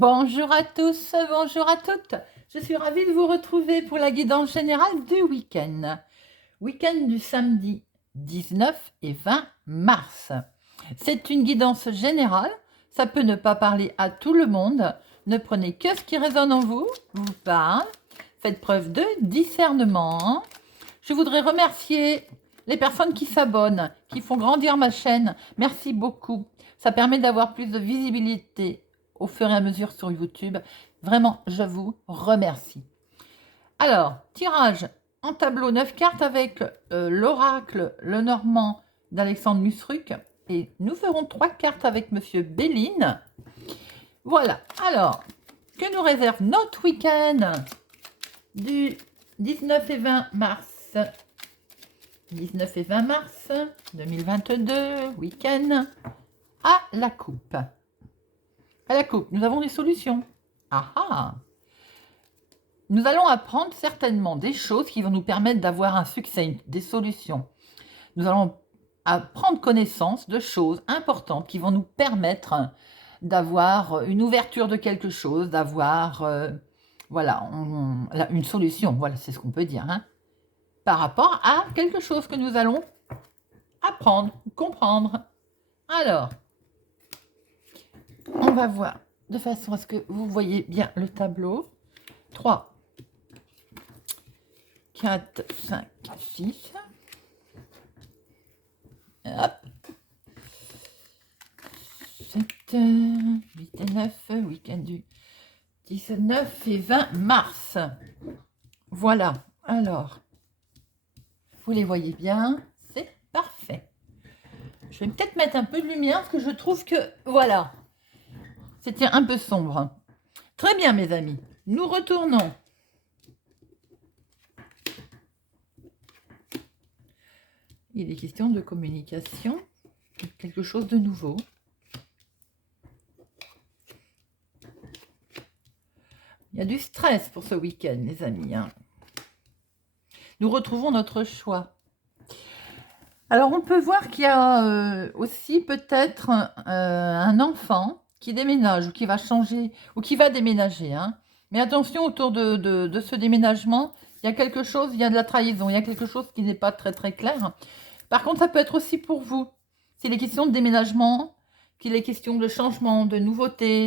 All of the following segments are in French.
Bonjour à tous, bonjour à toutes. Je suis ravie de vous retrouver pour la guidance générale du week-end. Week-end du samedi 19 et 20 mars. C'est une guidance générale. Ça peut ne pas parler à tout le monde. Ne prenez que ce qui résonne en vous, vous parle. Faites preuve de discernement. Je voudrais remercier les personnes qui s'abonnent, qui font grandir ma chaîne. Merci beaucoup. Ça permet d'avoir plus de visibilité au fur et à mesure sur YouTube. Vraiment, je vous remercie. Alors, tirage en tableau 9 cartes avec l'oracle Lenormand d'Alexandre Musruc. Et nous ferons 3 cartes avec Monsieur Béline. Voilà. Alors, que nous réserve notre week-end du 19 et 20 mars 19 et 20 mars 2022, week-end à la coupe. À la coupe, nous avons des solutions. Ah ah! Nous allons apprendre certainement des choses qui vont nous permettre d'avoir un succès, des solutions. Nous allons prendre connaissance de choses importantes qui vont nous permettre d'avoir une ouverture de quelque chose, d'avoir voilà, une solution. Voilà, c'est ce qu'on peut dire. Hein, par rapport à quelque chose que nous allons apprendre, comprendre. Alors, on va voir de façon à ce que vous voyez bien le tableau. 3, 4, 5, 6. Hop. 7, 8 et 9, week-end du 19 et 20 mars. Voilà, alors, vous les voyez bien, c'est parfait. Je vais peut-être mettre un peu de lumière parce que je trouve que, voilà, c'était un peu sombre. Très bien, mes amis, nous retournons. Il est question de communication, quelque chose de nouveau. Il y a du stress pour ce week-end, les amis. Hein. Nous retrouvons notre choix. Alors, on peut voir qu'il y a aussi peut-être un enfant qui déménage ou qui va changer ou qui va déménager. Hein. Mais attention, autour de ce déménagement, il y a quelque chose, il y a de la trahison, il y a quelque chose qui n'est pas très très clair. Par contre, ça peut être aussi pour vous. S'il est question de déménagement, qu'il est question de changement, de nouveauté,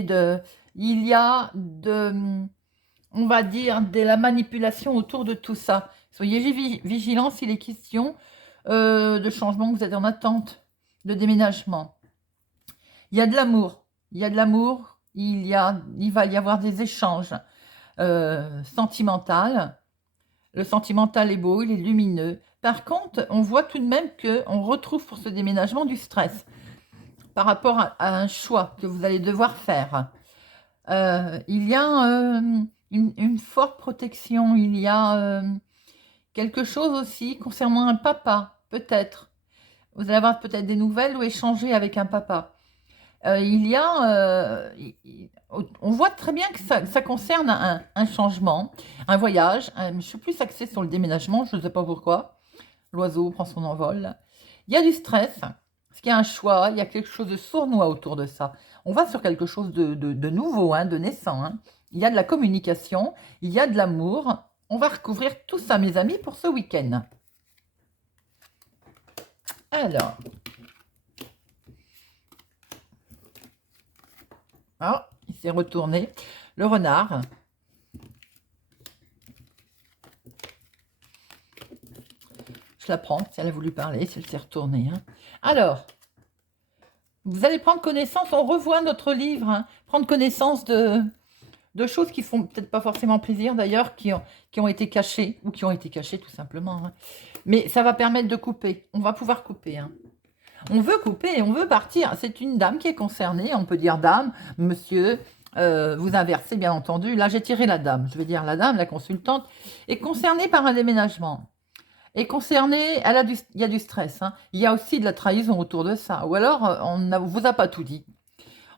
il y a on va dire, de la manipulation autour de tout ça. Soyez vigilants s'il est question de changement, vous êtes en attente de déménagement. Il y a de l'amour. Il y a de l'amour. Il va y avoir des échanges sentimentaux. Le sentimental est beau, il est lumineux. Par contre, on voit tout de même qu'on retrouve pour ce déménagement du stress par rapport à un choix que vous allez devoir faire. Il y a une forte protection, il y a quelque chose aussi concernant un papa, peut-être. Vous allez avoir peut-être des nouvelles ou échanger avec un papa. Il y a... on voit très bien que ça concerne un changement, un voyage. Je suis plus axée sur le déménagement, je ne sais pas pourquoi. L'oiseau prend son envol. Il y a du stress, parce qu'il y a un choix, il y a quelque chose de sournois autour de ça. On va sur quelque chose de nouveau, hein, de naissant. Hein. Il y a de la communication, il y a de l'amour. On va recouvrir tout ça, mes amis, pour ce week-end. Alors. Ah, il s'est retourné. Le renard. Je la prends, si elle a voulu parler, si elle s'est retournée. Hein. Alors, vous allez prendre connaissance, on revoit notre livre, hein, prendre connaissance de choses qui font peut-être pas forcément plaisir d'ailleurs, qui ont été cachées, ou qui ont été cachées tout simplement. Hein. Mais ça va permettre de couper, on va pouvoir couper. Hein. On veut couper, on veut partir. C'est une dame qui est concernée, on peut dire dame, monsieur, vous inversez bien entendu. Là j'ai tiré la dame, je vais dire la dame, la consultante, est concernée par un déménagement. Est concernée, il y a du stress, hein. Il y a aussi de la trahison autour de ça. Ou alors, on ne vous a pas tout dit.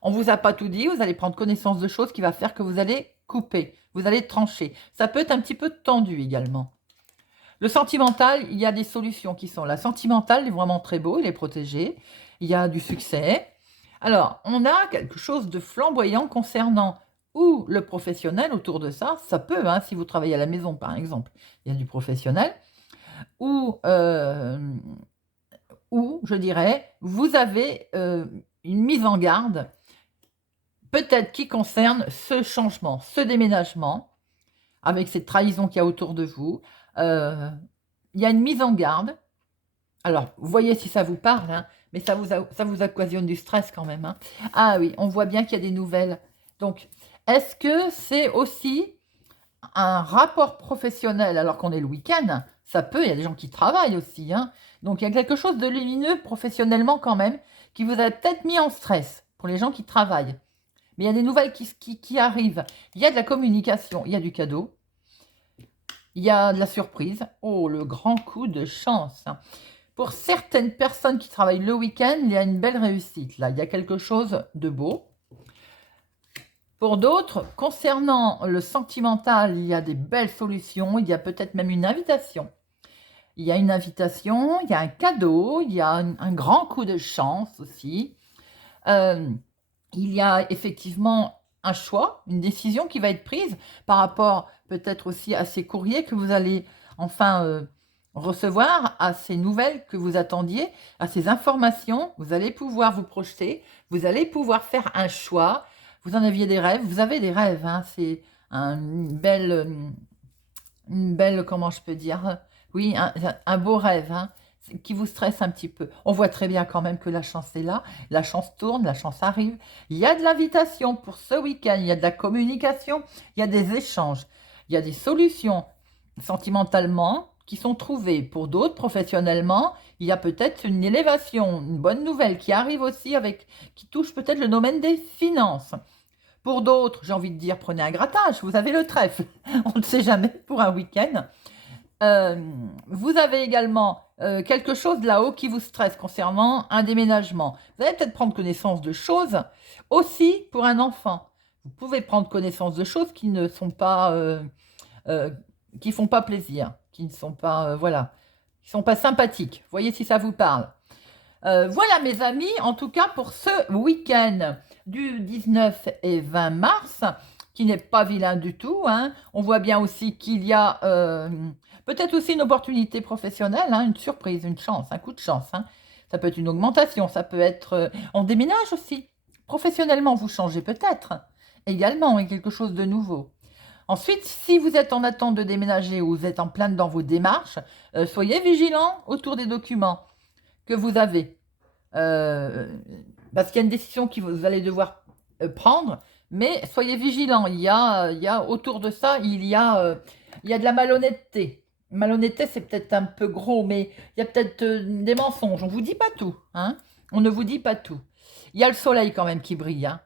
On ne vous a pas tout dit, vous allez prendre connaissance de choses qui va faire que vous allez couper, vous allez trancher. Ça peut être un petit peu tendu également. Le sentimental, il y a des solutions qui sont là. Sentimental, il est vraiment très beau, il est protégé. Il y a du succès. Alors, on a quelque chose de flamboyant concernant ou le professionnel autour de ça. Ça peut, hein, si vous travaillez à la maison, par exemple, il y a du professionnel. Ou je dirais, vous avez une mise en garde, peut-être qui concerne ce changement, ce déménagement, avec cette trahison qu'il y a autour de vous. Il y a une mise en garde. Alors, vous voyez si ça vous parle, hein, mais ça vous occasionne du stress quand même. Hein. Ah oui, on voit bien qu'il y a des nouvelles. Donc, est-ce que c'est aussi un rapport professionnel alors qu'on est le week-end? Ça peut, il y a des gens qui travaillent aussi. Hein. Donc, il y a quelque chose de lumineux professionnellement quand même qui vous a peut-être mis en stress pour les gens qui travaillent. Mais il y a des nouvelles qui arrivent. Il y a de la communication, il y a du cadeau, il y a de la surprise. Oh, le grand coup de chance. Pour certaines personnes qui travaillent le week-end, il y a une belle réussite. Là, il y a quelque chose de beau. Pour d'autres, concernant le sentimental, il y a des belles solutions. Il y a peut-être même une invitation. Il y a une invitation, il y a un cadeau, il y a un grand coup de chance aussi. Il y a effectivement un choix, une décision qui va être prise par rapport peut-être aussi à ces courriers que vous allez enfin recevoir, à ces nouvelles que vous attendiez, à ces informations. Vous allez pouvoir vous projeter, vous allez pouvoir faire un choix. Vous en aviez des rêves, vous avez des rêves, hein, c'est une belle, comment je peux dire, oui, un beau rêve, hein, qui vous stresse un petit peu. On voit très bien quand même que la chance est là, la chance tourne, la chance arrive. Il y a de l'invitation pour ce week-end, il y a de la communication, il y a des échanges, il y a des solutions sentimentalement qui sont trouvées. Pour d'autres, professionnellement, il y a peut-être une élévation, une bonne nouvelle qui arrive aussi qui touche peut-être le domaine des finances. Pour d'autres, j'ai envie de dire, prenez un grattage, vous avez le trèfle. On ne sait jamais pour un week-end. Vous avez également quelque chose là-haut qui vous stresse concernant un déménagement. Vous allez peut-être prendre connaissance de choses aussi pour un enfant. Vous pouvez prendre connaissance de choses qui ne sont pas, qui font pas plaisir, qui ne sont pas, voilà, qui sont pas sympathiques. Voyez si ça vous parle. Voilà mes amis, en tout cas pour ce week-end du 19 et 20 mars, qui n'est pas vilain du tout. Hein. On voit bien aussi qu'il y a peut-être aussi une opportunité professionnelle, hein, une surprise, une chance, un coup de chance. Hein. Ça peut être une augmentation, ça peut être... on déménage aussi. Professionnellement, vous changez peut-être. Également, et quelque chose de nouveau. Ensuite, si vous êtes en attente de déménager ou vous êtes en plein dans vos démarches, soyez vigilants autour des documents que vous avez. Parce qu'il y a une décision que vous allez devoir prendre, mais soyez vigilants. Il y a autour de ça, il y a de la malhonnêteté. Malhonnêteté, c'est peut-être un peu gros, mais il y a peut-être des mensonges. On ne vous dit pas tout. Hein, on ne vous dit pas tout. Il y a le soleil quand même qui brille. Hein.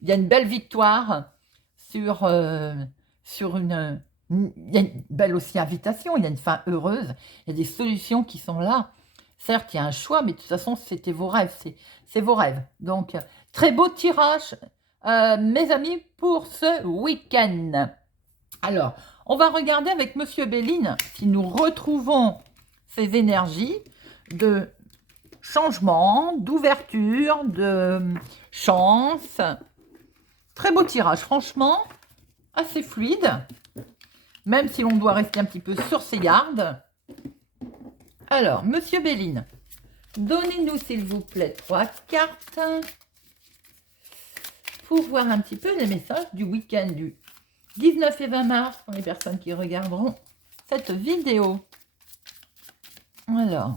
Il y a une belle victoire sur une... Il y a une belle aussi invitation. Il y a une fin heureuse. Il y a des solutions qui sont là. Certes, il y a un choix, mais de toute façon, c'était vos rêves. C'est vos rêves. Donc, très beau tirage, mes amis, pour ce week-end. Alors, on va regarder avec Monsieur Béline si nous retrouvons ces énergies de changement, d'ouverture, de chance. Très beau tirage, franchement, assez fluide, même si l'on doit rester un petit peu sur ses gardes. Alors, Monsieur Béline, donnez-nous s'il vous plaît 3 cartes pour voir un petit peu les messages du week-end du 19 et 20 mars pour les personnes qui regarderont cette vidéo. Alors,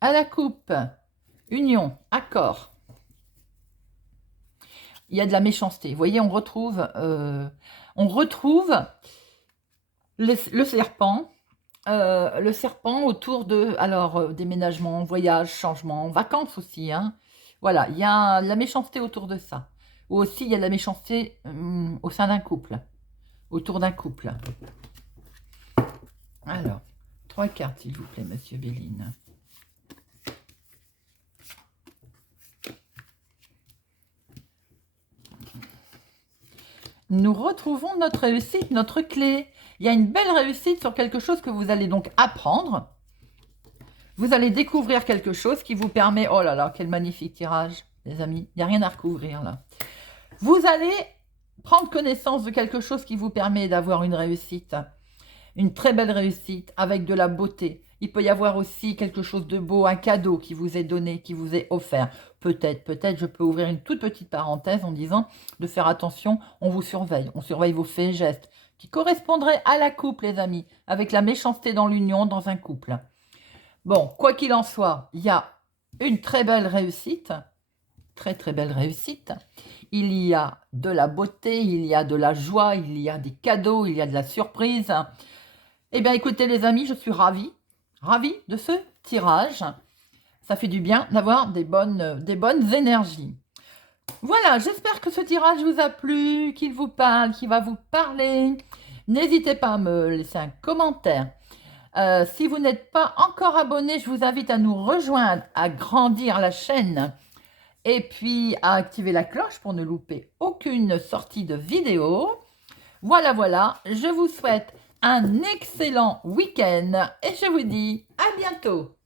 à la coupe, union, accord. Il y a de la méchanceté. Vous voyez, on retrouve le serpent. Le serpent autour de, alors, déménagement, voyage, changement, vacances aussi. Hein. Voilà, il y a de la méchanceté autour de ça. Ou aussi, il y a de la méchanceté au sein d'un couple, autour d'un couple. Alors, 3 cartes, s'il vous plaît, Monsieur Béline. Nous retrouvons notre réussite, notre clé. Il y a une belle réussite sur quelque chose que vous allez donc apprendre. vous allez découvrir quelque chose qui vous permet... Oh là là, quel magnifique tirage, les amis. Il n'y a rien à recouvrir là. Vous allez prendre connaissance de quelque chose qui vous permet d'avoir une réussite. Une très belle réussite avec de la beauté. Il peut y avoir aussi quelque chose de beau, un cadeau qui vous est donné, qui vous est offert. Peut-être, je peux ouvrir une toute petite parenthèse en disant de faire attention, on vous surveille. On surveille vos faits et gestes qui correspondraient à la couple, les amis, avec la méchanceté dans l'union, dans un couple. Bon, quoi qu'il en soit, il y a une très belle réussite, très belle réussite. Il y a de la beauté, il y a de la joie, il y a des cadeaux, il y a de la surprise. Eh bien, écoutez les amis, je suis ravie de ce tirage. Ça fait du bien d'avoir des bonnes énergies. Voilà, j'espère que ce tirage vous a plu, qu'il vous parle, qu'il va vous parler. N'hésitez pas à me laisser un commentaire. Si vous n'êtes pas encore abonné, je vous invite à nous rejoindre, à grandir la chaîne et puis à activer la cloche pour ne louper aucune sortie de vidéo. Voilà, je vous souhaite un excellent week-end et je vous dis à bientôt.